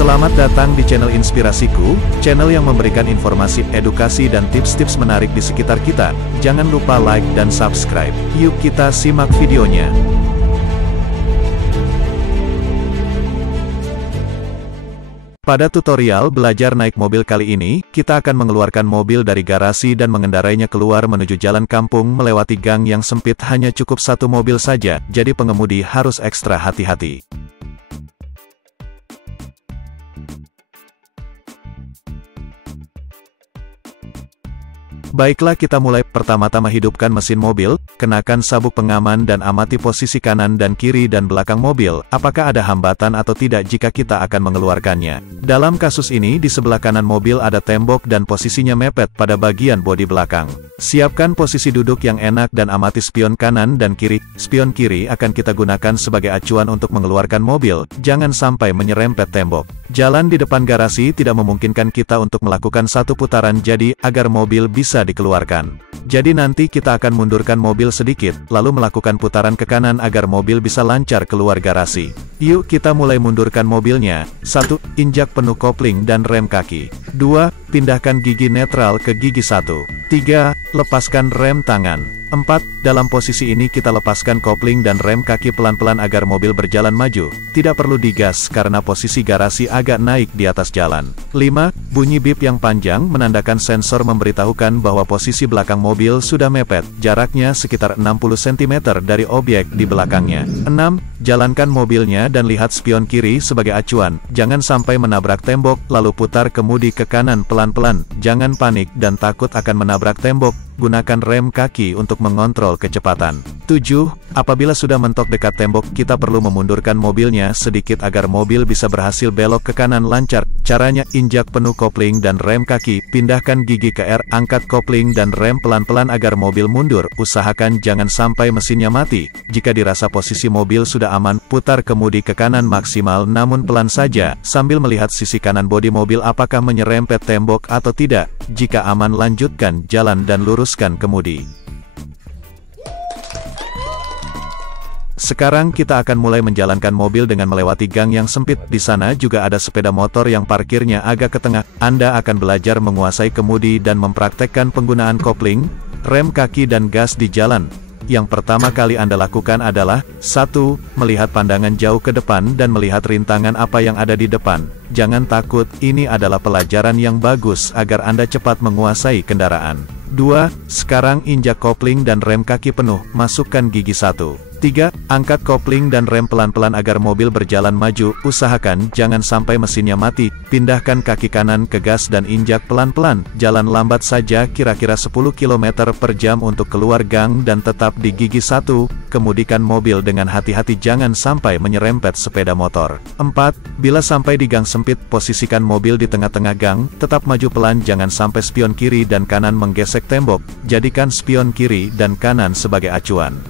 Selamat datang di channel Inspirasiku, channel yang memberikan informasi, edukasi dan tips-tips menarik di sekitar kita. Jangan lupa like dan subscribe. Yuk kita simak videonya. Pada tutorial belajar naik mobil kali ini, kita akan mengeluarkan mobil dari garasi dan mengendarainya keluar menuju jalan kampung melewati gang yang sempit. Hanya cukup satu mobil saja, jadi pengemudi harus ekstra hati-hati. Baiklah, kita mulai. Pertama-tama hidupkan mesin mobil, kenakan sabuk pengaman dan amati posisi kanan dan kiri dan belakang mobil, apakah ada hambatan atau tidak jika kita akan mengeluarkannya. Dalam kasus ini di sebelah kanan mobil ada tembok dan posisinya mepet pada bagian bodi belakang. Siapkan posisi duduk yang enak dan amati spion kanan dan kiri. Spion kiri akan kita gunakan sebagai acuan untuk mengeluarkan mobil, jangan sampai menyerempet tembok. Jalan di depan garasi tidak memungkinkan kita untuk melakukan satu putaran, jadi agar mobil bisa dikeluarkan. Jadi nanti kita akan mundurkan mobil sedikit, lalu melakukan putaran ke kanan agar mobil bisa lancar keluar garasi. Yuk kita mulai mundurkan mobilnya. 1. Injak penuh kopling dan rem kaki. 2. Pindahkan gigi netral ke gigi 1. 3. Lepaskan rem tangan. 4. Dalam posisi ini kita lepaskan kopling dan rem kaki pelan-pelan agar mobil berjalan maju. Tidak perlu digas karena posisi garasi agak naik di atas jalan. 5. Bunyi bip yang panjang menandakan sensor memberitahukan bahwa posisi belakang mobil sudah mepet, jaraknya sekitar 60 cm dari objek di belakangnya. 6. Jalankan mobilnya dan lihat spion kiri sebagai acuan, jangan sampai menabrak tembok, lalu putar kemudi ke kanan pelan-pelan, jangan panik dan takut akan menabrak tembok. Gunakan rem kaki untuk mengontrol kecepatan. 7. Apabila sudah mentok dekat tembok, kita perlu memundurkan mobilnya sedikit agar mobil bisa berhasil belok ke kanan lancar. Caranya, injak penuh kopling dan rem kaki, pindahkan gigi ke R, angkat kopling dan rem pelan-pelan agar mobil mundur. Usahakan jangan sampai mesinnya mati. Jika dirasa posisi mobil sudah aman, putar kemudi ke kanan maksimal namun pelan saja, sambil melihat sisi kanan bodi mobil apakah menyerempet tembok atau tidak. Jika aman, lanjutkan jalan dan luruskan kemudi. Sekarang kita akan mulai menjalankan mobil dengan melewati gang yang sempit. Di sana juga ada sepeda motor yang parkirnya agak ke tengah. Anda akan belajar menguasai kemudi dan mempraktekkan penggunaan kopling, rem kaki dan gas di jalan. Yang pertama kali Anda lakukan adalah 1. Melihat pandangan jauh ke depan dan melihat rintangan apa yang ada di depan. Jangan takut, ini adalah pelajaran yang bagus agar Anda cepat menguasai kendaraan. 2. Sekarang injak kopling dan rem kaki penuh, masukkan gigi 1. 3. Angkat kopling dan rem pelan-pelan agar mobil berjalan maju. Usahakan jangan sampai mesinnya mati. Pindahkan kaki kanan ke gas dan injak pelan-pelan. Jalan lambat saja, kira-kira 10 km per jam untuk keluar gang dan tetap di gigi 1. Kemudikan mobil dengan hati-hati, jangan sampai menyerempet sepeda motor. 4. Bila sampai di gang sempit, posisikan mobil di tengah-tengah gang. Tetap maju pelan, jangan sampai spion kiri dan kanan menggesek tembok. Jadikan spion kiri dan kanan sebagai acuan.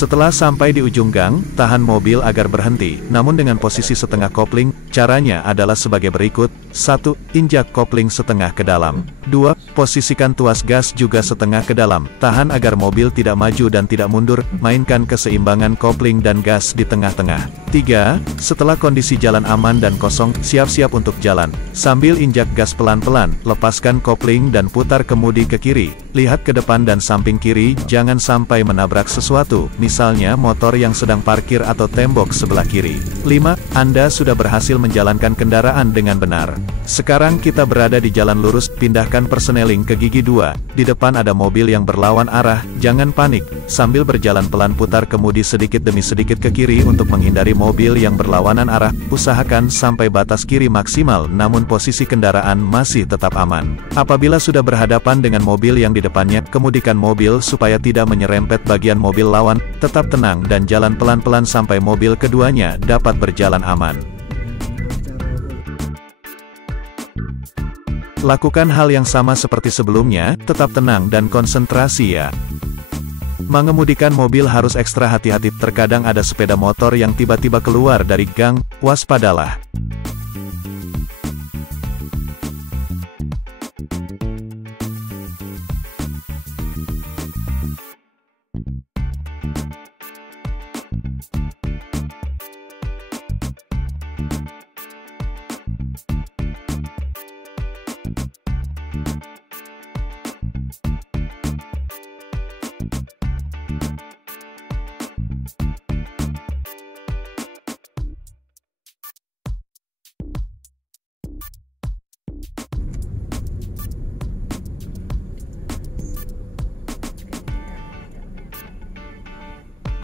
Setelah sampai di ujung gang, tahan mobil agar berhenti, namun dengan posisi setengah kopling. Caranya adalah sebagai berikut. 1. Injak kopling setengah ke dalam. 2. Posisikan tuas gas juga setengah ke dalam. Tahan agar mobil tidak maju dan tidak mundur. Mainkan keseimbangan kopling dan gas di tengah-tengah. 3. Setelah kondisi jalan aman dan kosong, siap-siap untuk jalan. Sambil injak gas pelan-pelan, lepaskan kopling dan putar kemudi ke kiri. Lihat ke depan dan samping kiri, jangan sampai menabrak sesuatu, misalnya motor yang sedang parkir atau tembok sebelah kiri. 5. Anda sudah berhasil menjalankan kendaraan dengan benar. Sekarang kita berada di jalan lurus, pindahkan perseneling ke gigi 2. Di depan ada mobil yang berlawan arah, jangan panik. Sambil berjalan pelan putar kemudi sedikit demi sedikit ke kiri untuk menghindari mobil yang berlawanan arah. Usahakan sampai batas kiri maksimal namun posisi kendaraan masih tetap aman. Apabila sudah berhadapan dengan mobil yang di depannya, kemudikan mobil supaya tidak menyerempet bagian mobil lawan. Tetap tenang dan jalan pelan-pelan sampai mobil keduanya dapat berjalan aman. Lakukan hal yang sama seperti sebelumnya, tetap tenang dan konsentrasi ya. Mengemudikan mobil harus ekstra hati-hati, terkadang ada sepeda motor yang tiba-tiba keluar dari gang, waspadalah.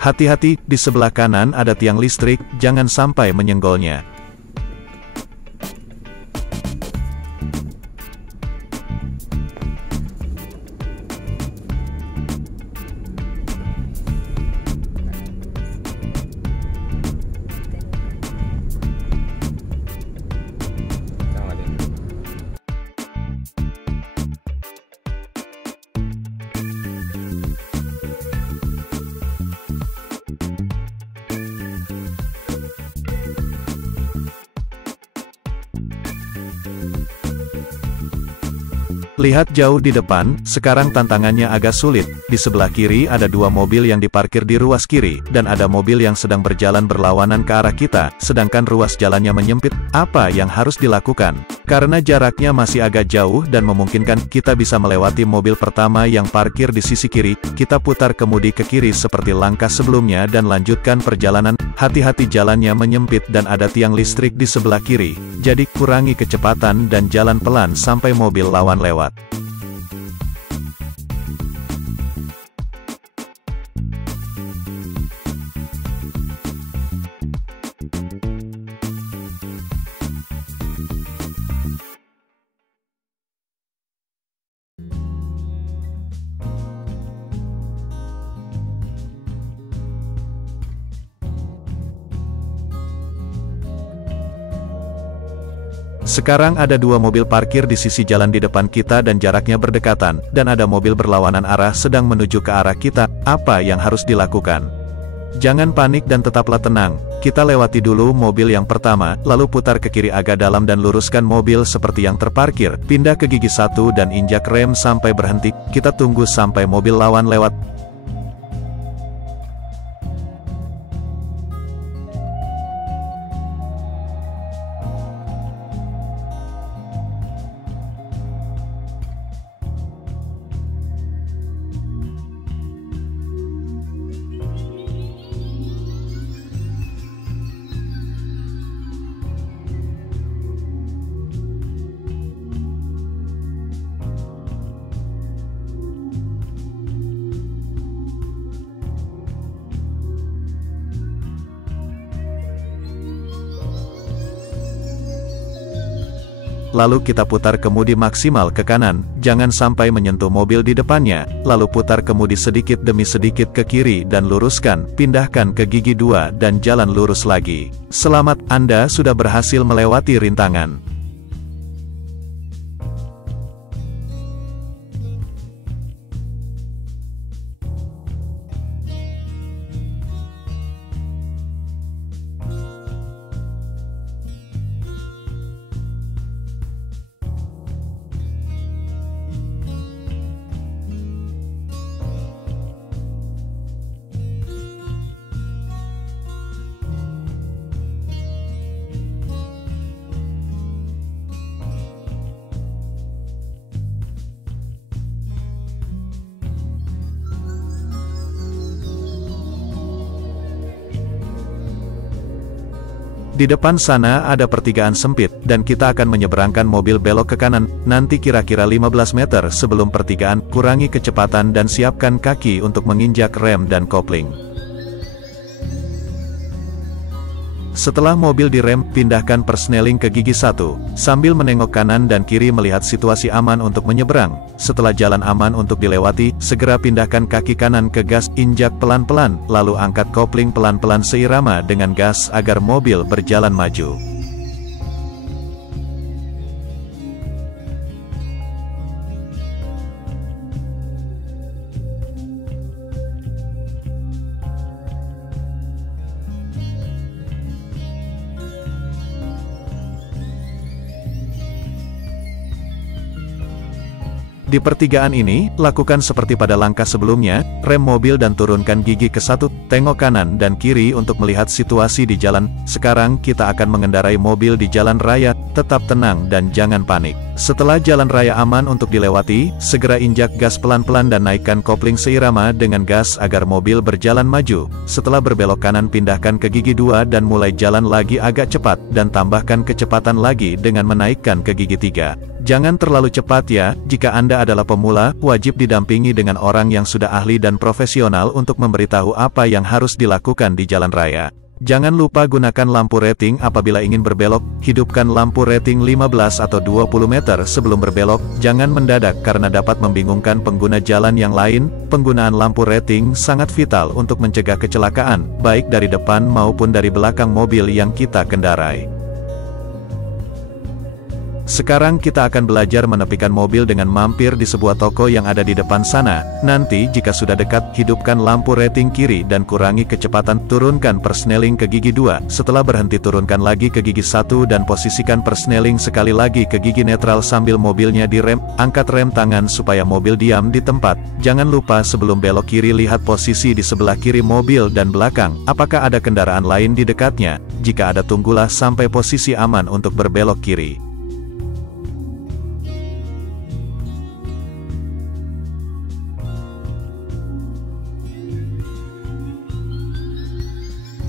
Hati-hati, di sebelah kanan ada tiang listrik, jangan sampai menyenggolnya. Lihat jauh di depan, sekarang tantangannya agak sulit. Di sebelah kiri ada dua mobil yang diparkir di ruas kiri, dan ada mobil yang sedang berjalan berlawanan ke arah kita, sedangkan ruas jalannya menyempit. Apa yang harus dilakukan? Karena jaraknya masih agak jauh dan memungkinkan kita bisa melewati mobil pertama yang parkir di sisi kiri, kita putar kemudi ke kiri seperti langkah sebelumnya dan lanjutkan perjalanan. Hati-hati jalannya menyempit dan ada tiang listrik di sebelah kiri, jadi kurangi kecepatan dan jalan pelan sampai mobil lawan lewat. Sekarang ada dua mobil parkir di sisi jalan di depan kita dan jaraknya berdekatan, dan ada mobil berlawanan arah sedang menuju ke arah kita. Apa yang harus dilakukan? Jangan panik dan tetaplah tenang. Kita lewati dulu mobil yang pertama, lalu putar ke kiri agak dalam dan luruskan mobil seperti yang terparkir. Pindah ke gigi 1 dan injak rem sampai berhenti. Kita tunggu sampai mobil lawan lewat. Lalu kita putar kemudi maksimal ke kanan, jangan sampai menyentuh mobil di depannya, lalu putar kemudi sedikit demi sedikit ke kiri dan luruskan, pindahkan ke gigi 2 dan jalan lurus lagi. Selamat, Anda sudah berhasil melewati rintangan. Di depan sana ada pertigaan sempit, dan kita akan menyeberangkan mobil belok ke kanan, nanti kira-kira 15 meter sebelum pertigaan. Kurangi kecepatan dan siapkan kaki untuk menginjak rem dan kopling. Setelah mobil direm, pindahkan persneling ke gigi 1, sambil menengok kanan dan kiri melihat situasi aman untuk menyeberang. Setelah jalan aman untuk dilewati, segera pindahkan kaki kanan ke gas, injak pelan-pelan, lalu angkat kopling pelan-pelan seirama dengan gas agar mobil berjalan maju. Di pertigaan ini, lakukan seperti pada langkah sebelumnya, rem mobil dan turunkan gigi ke 1, tengok kanan dan kiri untuk melihat situasi di jalan. Sekarang kita akan mengendarai mobil di jalan raya, tetap tenang dan jangan panik. Setelah jalan raya aman untuk dilewati, segera injak gas pelan-pelan dan naikkan kopling seirama dengan gas agar mobil berjalan maju. Setelah berbelok kanan pindahkan ke gigi 2 dan mulai jalan lagi agak cepat, dan tambahkan kecepatan lagi dengan menaikkan ke gigi 3. Jangan terlalu cepat ya, jika Anda adalah pemula, wajib didampingi dengan orang yang sudah ahli dan profesional untuk memberitahu apa yang harus dilakukan di jalan raya. Jangan lupa gunakan lampu rating apabila ingin berbelok, hidupkan lampu rating 15 atau 20 meter sebelum berbelok, jangan mendadak karena dapat membingungkan pengguna jalan yang lain. Penggunaan lampu rating sangat vital untuk mencegah kecelakaan, baik dari depan maupun dari belakang mobil yang kita kendarai. Sekarang kita akan belajar menepikan mobil dengan mampir di sebuah toko yang ada di depan sana. Nanti jika sudah dekat, hidupkan lampu rating kiri dan kurangi kecepatan, turunkan persneling ke gigi 2. Setelah berhenti turunkan lagi ke gigi 1 dan posisikan persneling sekali lagi ke gigi netral sambil mobilnya direm. Angkat rem tangan supaya mobil diam di tempat. Jangan lupa sebelum belok kiri lihat posisi di sebelah kiri mobil dan belakang. Apakah ada kendaraan lain di dekatnya? Jika ada, tunggulah sampai posisi aman untuk berbelok kiri.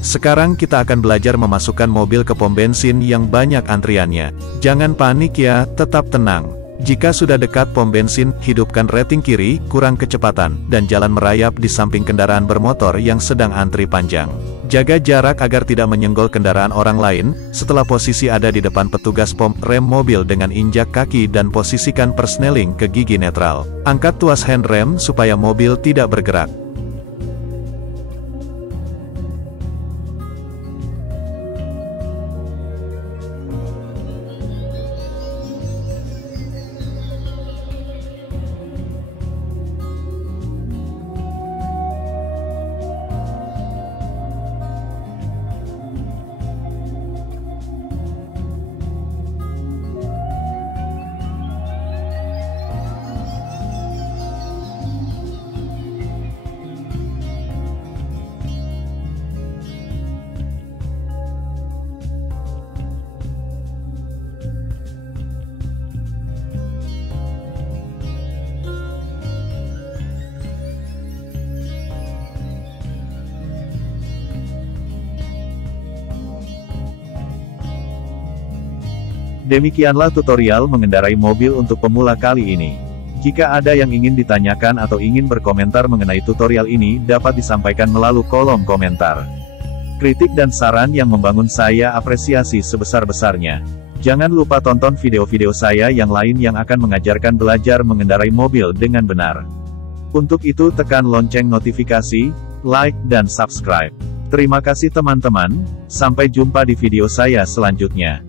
Sekarang kita akan belajar memasukkan mobil ke pom bensin yang banyak antriannya. Jangan panik ya, tetap tenang. Jika sudah dekat pom bensin, hidupkan rating kiri, kurang kecepatan, dan jalan merayap di samping kendaraan bermotor yang sedang antri panjang. Jaga jarak agar tidak menyenggol kendaraan orang lain. Setelah posisi ada di depan petugas pom, rem mobil dengan injak kaki dan posisikan persneling ke gigi netral. Angkat tuas handrem supaya mobil tidak bergerak. Demikianlah tutorial mengendarai mobil untuk pemula kali ini. Jika ada yang ingin ditanyakan atau ingin berkomentar mengenai tutorial ini, dapat disampaikan melalui kolom komentar. Kritik dan saran yang membangun saya apresiasi sebesar-besarnya. Jangan lupa tonton video-video saya yang lain yang akan mengajarkan belajar mengendarai mobil dengan benar. Untuk itu tekan lonceng notifikasi, like dan subscribe. Terima kasih teman-teman, sampai jumpa di video saya selanjutnya.